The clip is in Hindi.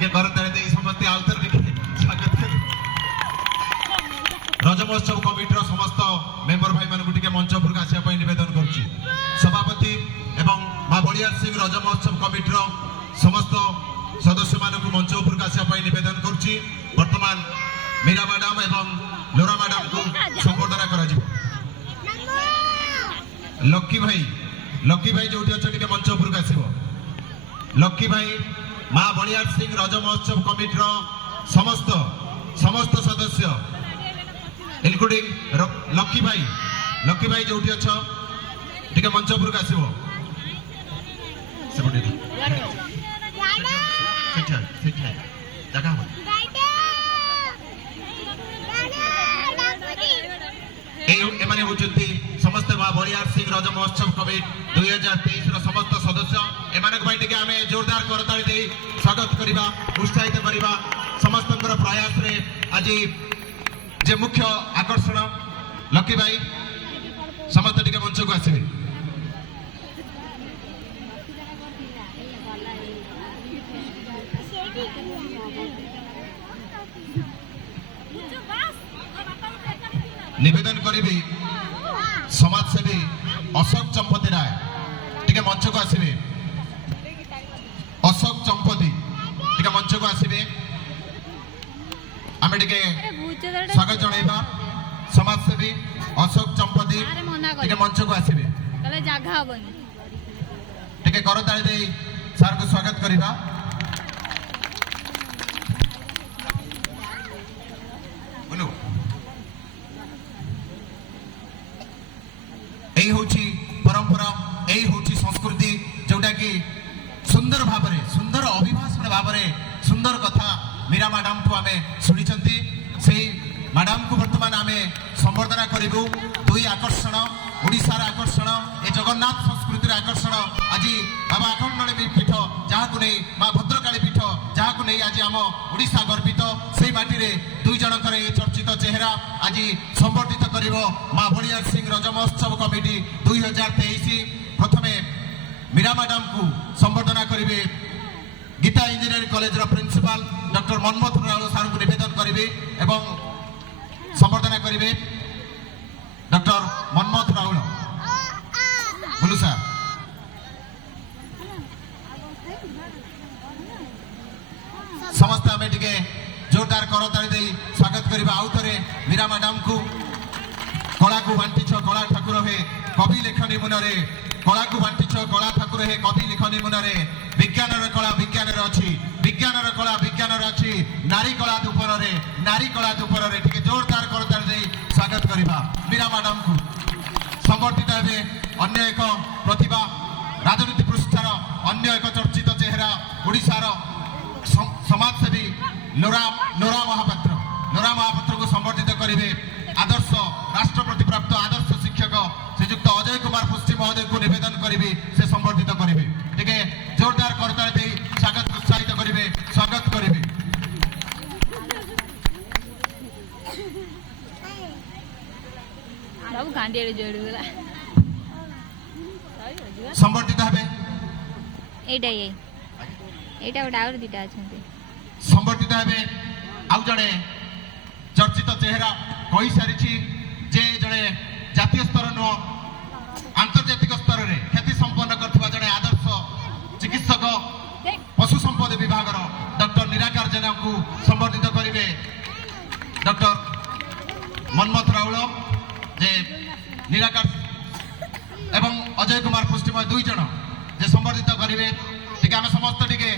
टिके करताली दे समस्त आउतर टिके स्वागत कर रज महोत्सव कमिटीर समस्त मेंबर भाई मानकु टिके मंच पर आसिया पई निवेदन करछि। सभापति एवं मां बलियार सिंह रज महोत्सव कमिटीर समस्त सदस्य मानकु मंच पर आसिया पई निवेदन करछि। वर्तमान मीरा मैडम एवं लोरा मैडम को संबोधन करा जिवो। लक्की भाई जोटी अच्छा टिके मंच पर आसिबो। लक्की भाई मां बलियार सिंह रज महोत्सव कमिटीर समस्त सदस्य इनक्लूडिंग लक्की भाई जोटी अच्छा टिके मंच पर आसिबो। सेपटे सेठा जगह एमाने होचंती समस्त मां बलियार सिंह रज महोत्सव कमिटी 2023 रो समस्त सदस्य एमानक भाई टिके आमे जोरदार करताली दे स्वागत करिबा उत्साहित करिबा। समस्तंकर प्रयास रे आज जे मुख्य आकर्षण लकी भाई समस्त टिके मंच को आसीबे। निवेदन करी समाजसेवी अशोक चंपती राय टिके मंच को आसीबे। अशोक चंपती टिके मंच को आसीबे। आमे टिके स्वागत जणाइबा समाजसेवी अशोक चंपती टिके मंच को आसीबे। कले जागा हबनी टिके करताली दे सर को स्वागत करिबा। बोलो यही हूँ परंपरा यही हूँ संस्कृति जोटा कि सुंदर भावरे सुंदर अभिभाषण भावरे सुंदर कथा मीरा मैडम को आमे शुणी से मैडम को वर्तमान आमे संबर्धना करूँ। दुई आकर्षण ओडिशार आकर्षण ए जगन्नाथ संस्कृतिर आकर्षण आज बाबा आखंडणी पीठ जहाँ को नहीं माँ भद्रकाली पीठ जहाँ को नहीं आज आम ओडिशा गर्वित से माटी रे दुई जनकर ये चर्चित चेहरा आज संबर्धित कर माँ बलियार सिंह रज महोत्सव कमिटी 2023। प्रथमे मीरा मैडम को संबर्धना करेंगे Geeta engineering college principal doctor Manmohan Raul sir को निवेदन करेंगे एवं संबर्धना करेंगे डॉक्टर मनमोहन राउल बोलू सार। समस्त आम टे जोरदार करताली दे स्वागत करवा। आउ थे मीरा मैडम को कला को बांटिछ कला ठाकुर हे कवि लेखनी मुନରେ कला को बांटिछ कला ठाकुर हे कवि लेखनी मुନରେ विज्ञान कला विज्ञान अच्छी विज्ञान कला विज्ञान अच्छी नारी कला दुपर टे जोरदार करताली दे स्वागत करवा। मीरा मैडम को संबर्धित हे अन्य एक प्रतिभा राजनीति पृष्ठार अन्य एक चर्चित चेहरा ओडिशार समाजसेवी लोरा महापात्र को संबर्धित करेंगे। आदर्श राष्ट्रपति प्राप्त आदर्श शिक्षक श्रीजुक्त अजय कुमार पुष्टि महोदय को निवेदन करेंगे से संबर्धित करेंगे। टिके जोरदार करताली दे स्वागत उत्साहित करेंगे स्वागत करेंगे। संबर्धित हे संबर्धित हे आउ जड़े चर्चित चेहरा कही सारी जे जड़े जातीय स्तर नुह आंतर्जातिक स्तर में ख्याति संपन्न कर जड़े आदर्श चिकित्सक पशु संपद विभाग डॉक्टर निराकार जेना को संबर्धित करेंगे। डॉक्टर मनमोहन राउल जे निराकार एवं अजय कुमार पुष्टिमय दुई जन जे संबर्धित करेंगे। टिके आम समस्त टिके